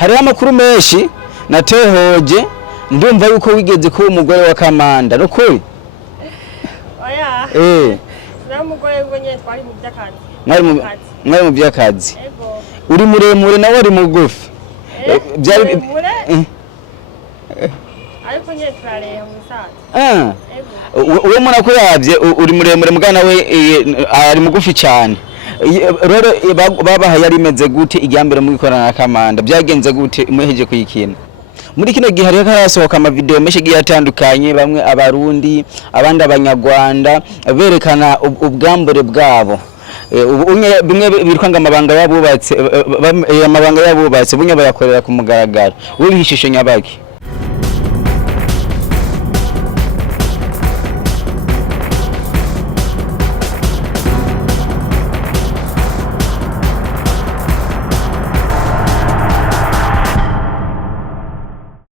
Hari amakuru menshi natehoje ndumva yuko wigeze kuba umugore wa Kamanda no kuri oya na umugore wenye twari mu by'akazi mwari mu by'akazi uri muremure nawe ari mugufi byari ariko nye turareha mu saza uwo muna ko yabye uri muremure mugana we ari mugufi cyane rero babaha yari imeze gute igyambere mu gikorana na Kamanda byagenze gute muheje kuyikina muri kino gihe hariho harasohoka ama video menshi giye atandukanye bamwe abarundi abandi abanyarwanda berekana ubwambure bwabo bimwe birkwanga amabanga yabubatse bunye bayakorera ku mugaragaro wibihishishe nyabaki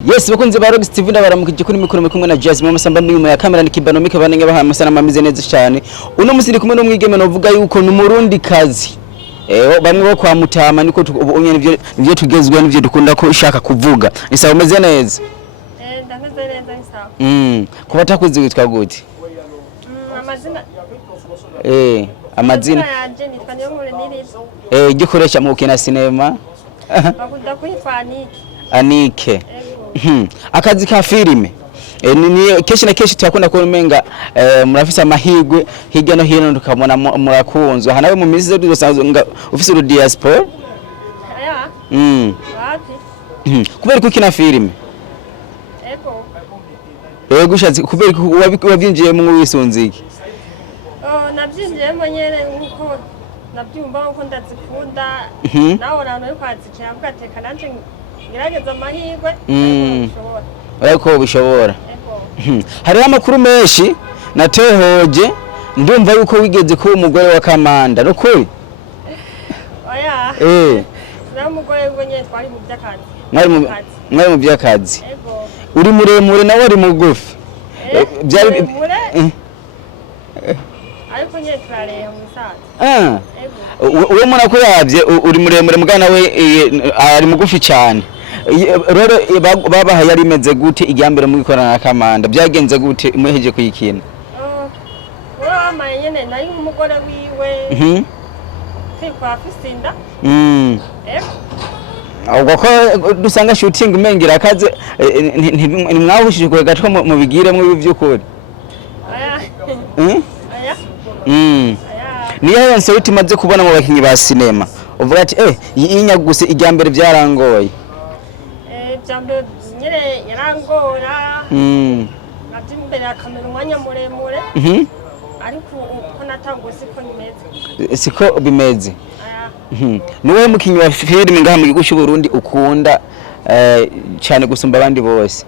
Yes bakunze ba Rock Steve ndabaramukije kuri mikoro kumwe na Jazz mu masamba nyuma ya kamera nikibanomike banenge baha amasana mamize neza cyane uno musiri kumwe no mwigeme novuga yuko ni Murundi kazi bamwe bo kwa Mutama niko unye nivyo tugezwe nivyo dukunda ko ushaka kuvuga isaho meze neza ndameze neza isaho kuba takuzi witwa gute amazina amazina yanje nitwa niyo nkore nirizo gikoresha mu kina cinema bakunda kwitwa Anike akazi ka filime ni keshi na keshi tuyakunda ko umenga murafisa amahigwe hirya no hino tukabona murakunzwe hanawe mu mizi zo sanzwe ufise uru diaspora wapi kubera ko kina filime gushatse kubera ko wabyinjiye mu wisunziki nabyinjiye mo nyene nkuko nabyumva ko ndazikunda naho rano yo kwazikira avuga ati kananje ngerageza amahirwe ariko bishobora hari amakuru menshi natehoje ndumva yuko wigeze kuba umugore wa Kamanda no kuri oya na umugore wenye twari mu by'akazi mwari mu by'akazi uri muremure nawe ari mugufi byari ariko nye turareha mu saza uwo muna ko yabye uri muremure mugana we ari mugufi cyane rero babaha yari imeze gute igyambere mu gikorana na Kamanda byagenze gute muheje kuyikina uramaye nyene nayo umugore wiwe kwikwa fisinda ahubwo ko dusanga shooting umengira akaze nimwahushije ko gato mu bigire mu by'ukuri niyo hense utimaze kubona mu bakinyi ba cinema uvuga ati inyaguse igyambere byarangoye jambe nyere yarangora imbere akamera umwanya muremure ariko uko natangwe siko bimeze niwe mukinyi wa filime ngaha mu gihugu cy'u Burundi ukunda cyane gusumba abandi bose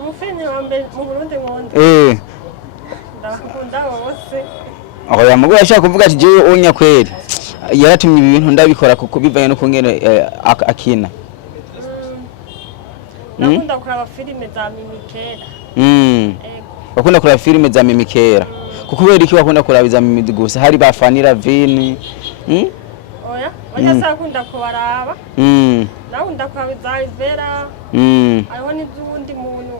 umufilime wa mbere mu Burundi nkunda ndakunda wose aho yamugura ashaka kuvuga ati jewe onya kweli yaratumye ibintu ndabikora kuko bivanye no kungene akina nakunda kuraba filime za Mimikera wakunda kuraba filime za Mimikera kuko kubera iki wakunda kuraba za Mimi gusa hari ba Fanira Vini oya oya sakunda kubaraba nakunda kuraba za Ivera ariho n'izundi muntu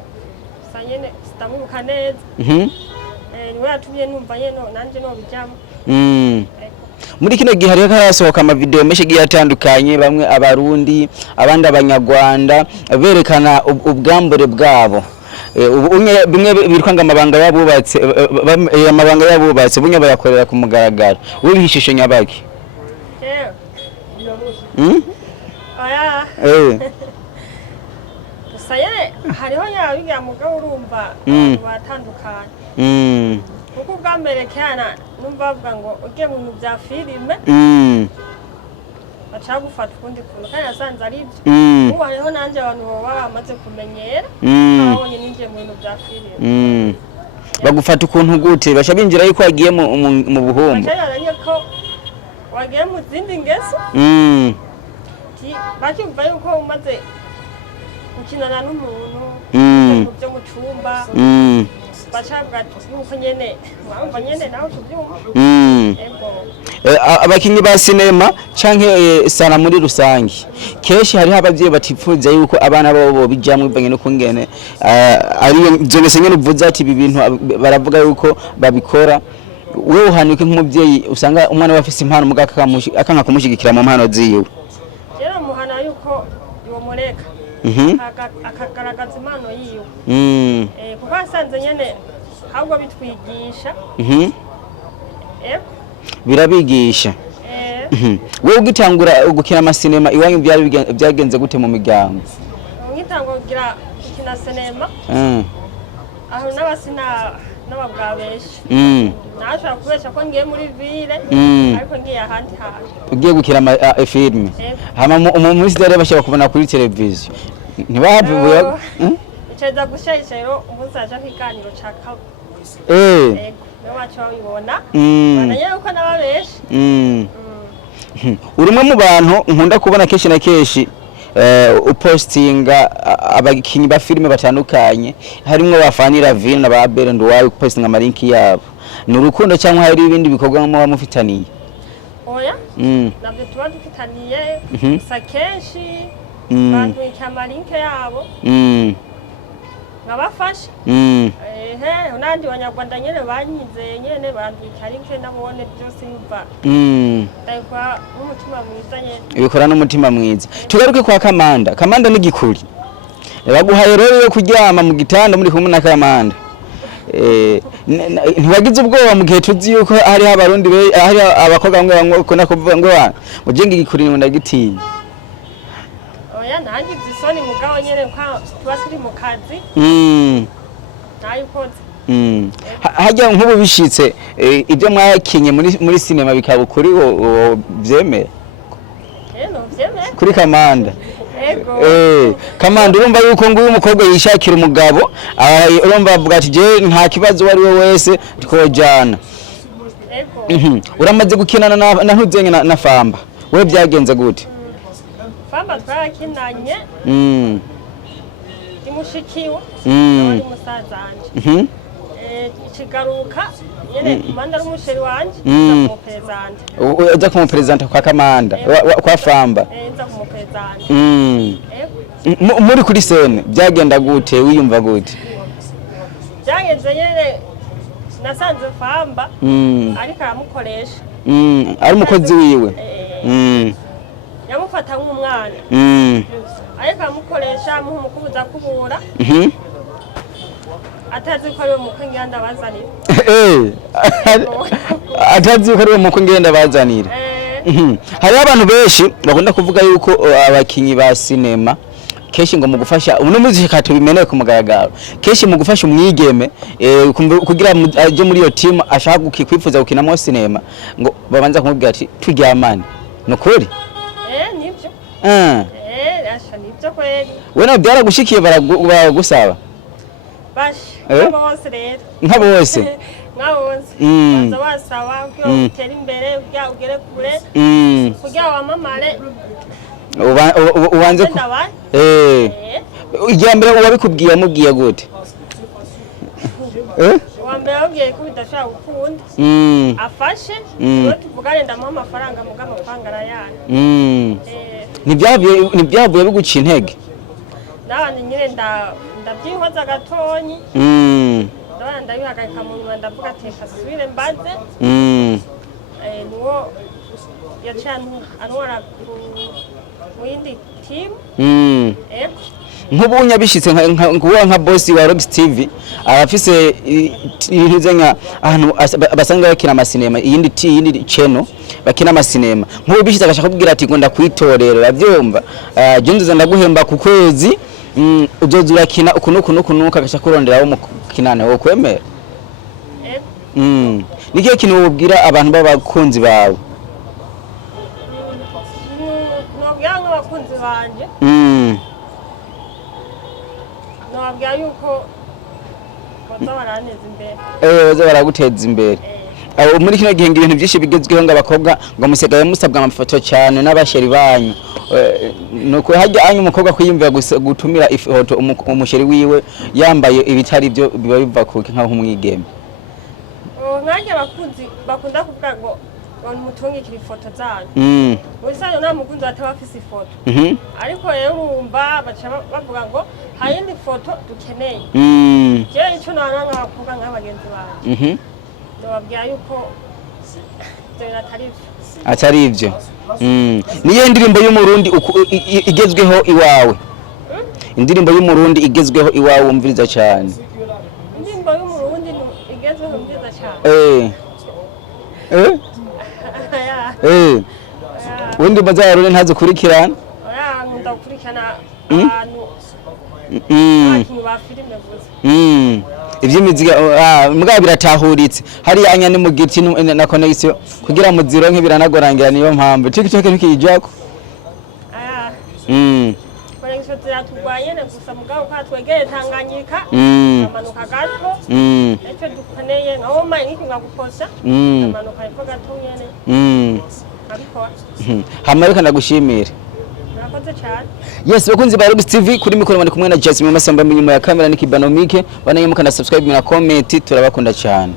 sanyene sitamuruka neza niwe yatumye numva yeno nanje no bijamo muri kino gihe hariho harasohoka ama video menshi giye atandukanye bamwe abarundi abandi abanyarwanda berekana ubwambure bwabo bimwe birkwanga amabanga yabubatse bunye bayakorera ku mugaragaro wibihishishe nyabaki saye hariho yabiga mugabo urumva batandukanye kuko bwamerekana numva bavuga ngo ugiye mu bya filime bacha gufata ukundi kuntu kandi yasanze ari ibyo ubu hariho nanje abantu baba bamaze kumenyera abonye ninje mu bintu bya filime bagufata ukuntu gute basha binjira yuko wagiye mu buhombo cyane ko wagiye mu zindi ngeso bacyumva yuko umaze gukinana n'umuntu mu byo mu cyumba bacavuga yuko nyene wumva nyene nawe tubyumva abakinyi ba sinema canke sana muri rusangi keshi hariho abavyeyi batipfuza yuko abana babo bijamwe banye no kungene ari zone senyene uvuze ati ibi bintu baravuga yuko babikora wewe uhanuke nk'umuvyeyi usanga umwana we afise impano mugaka akanka kumushigikira mu mpano ziwe rero muhana yuko yomureka akagaragaza impano yiwe kuko asanze nyene ahubwo bitwigisha birabigisha wewe ugitangura gukina amasinema iwanyu byagenze gute mu miryango ngitangira gukina sinema aho n'abasina n'ababwabeshi nashaka kubesha ko ngiye muri ville ariko ngiye ahandi hantu ugiye gukina filme hama mu sidere bashaka kubona kuri televiziyo ntibavuye iceza gushayisha rero umuzaje kwiganiro caka wacu wabibona bananye uko nababeshi urumwe mu bantu nkunda kubona keshi na keshi upostinga abakinyi ba filme batandukanye harimwo bafanira Vin na ba Bere Ndwaye upostinga amalinki yabo ni urukundo cyangwa hari ibindi bikorwa mu bamufitaniye oya nabyo tuba dufitaniye gusa kenshi bandwika amalinki yabo ngabafasha unandi banyarwanda nyene banyizeye nyene bandwika linki nabone byose yumva ndakwa n'umutima mwiza nyene ibikora n'umutima mwiza tugaruke kwa Kamanda n'igikuri baguhaye rero yo kuryama mu gitanda muri kumwe na Kamanda ntiwagize ubwoba mu gihe tuzi yuko hari abarundi hari abakobwa bamwe ukona kuvuga ngo mujenga igikuri ndagitinya oya nangize isoni mugabo nyene kwa tuba turi mu kazi nayikoze hajya nk'ubu bishitse ibyo mwakinye muri sinema bikaba ukuri vyemera kuri Kamanda Kamanda urumva yuko nguyu umukobwa yishakira umugabo urumva avuga ati je nta kibazo wari we wese twojana uramaze gukinana na ntuzenye na Famba we byagenze gute Famba twarakinanye imushikiwe ari musazanje ikigaruka nyene Kamanda n'umusheri wanje uza kumupresenta kwa Kamanda kwa Famba nza kumupresenta muri kuri scene byagenda gute wiyumva gute byagenze nyene nasanze Famba ariko aramukoresha ari umukozi wiwe yamufata nk'umwana ariko aramukoresha muha umukubuza kubura atazi ko ari umukwe ngenda bazanira atazi ko ari umukwe ngenda bazanira hari abantu benshi bakunda kuvuga yuko abakinyi ba sinema keshi ngo mu gufasha uno muzika tubimeneye ku mugaragaro keshi mu gufasha umwigeme kugira aje muri iyo team ashaka kwifuza gukina mu sinema ngo babanza kumubwira ati turyamane nukuri nibyo asha nibyo kweli wena byaragushikiye baragusaba bashi bose rero nkabo bose baza basaba ko utera imbere ugere kure kugira wamamare ubanze ijyambere wabikubwiye amubwiye gute wambere wabwiye ko bidashobora gukunda afashe tuvugane ndamuha amafaranga muga amafaranga arayana ntibyavuye biguca intege nabandi nyine ndabyihoza gatonyi ndabona ndabihagarika mu nyuma ndavuga ati kasubire mbaze niwo yaciye antwara mu yindi timu nk'ubu nyabishitse nka boss wa Rox TV arafise ibintu nka ahantu basanga bakina amasinema iyindi channel bakina amasinema nk'ubu bishitse agashaka kubwira ati ngo ndakwitorera uravyumva jenduza ndaguhemba ku kwezi uzoza urakina ukunuka agashaka kuronderaho mukinana wo kwemera nikiye kintu wobwira abantu b'abakunzi bawe nobwira nk'abakunzi banje nobwira yuko baza baraneza imbere baza baraguteza imbere muri kino gihe ibintu byinshi bigezweho ngo abakobwa ngo musigaye musabwa amafoto cyane n'abasheri banyu nuko hajya anyu umukobwa kwiyumvira gutumira ifoto umusheri wiwe yambaye ibitari byo biba biva kuki nkaho umwigeme nkajya abakunzi bakunda kuvuga ngo mutungikira ifoto zanyu ubusanzwe nta mukunzi bataba afise ifoto ariko rero wumva baca bavuga ngo hari indi foto dukeneye jewe ico nana nk'abakobwa nk'abagenzi banje ndababwira yuko ibyo atari ivyo niyo ndirimbo y'umurundi igezweho iwawe indirimbo y'umurundi igezweho iwawe wumviriza cyane indirimbo y'umurundi igezweho mviriza cyane undi bazarone ntazikurikirana nkunda gukurikirana abantu abakinyi ba filime gusa ivy'imiziki mbwa biratahuritse hari anya ni mu giti na connection kugira mu ziro nk'ibiranagorangira niyo mpamvu TikTok ntikijako connection yatugwaye ne gusa mugabo kwa twegere Tanganyika amanuka gato icyo dukeneye nkaho mai nkinga guposha amanuka ipfa gato nyene abikora hamarika ndagushimira yes bakunzi ba Rox TV kuri mikoro mani kumwe na Jasmine Masamba nyuma ya kamera ni Kibanomike bananyuma kana subscribe na comment turabakunda cyane.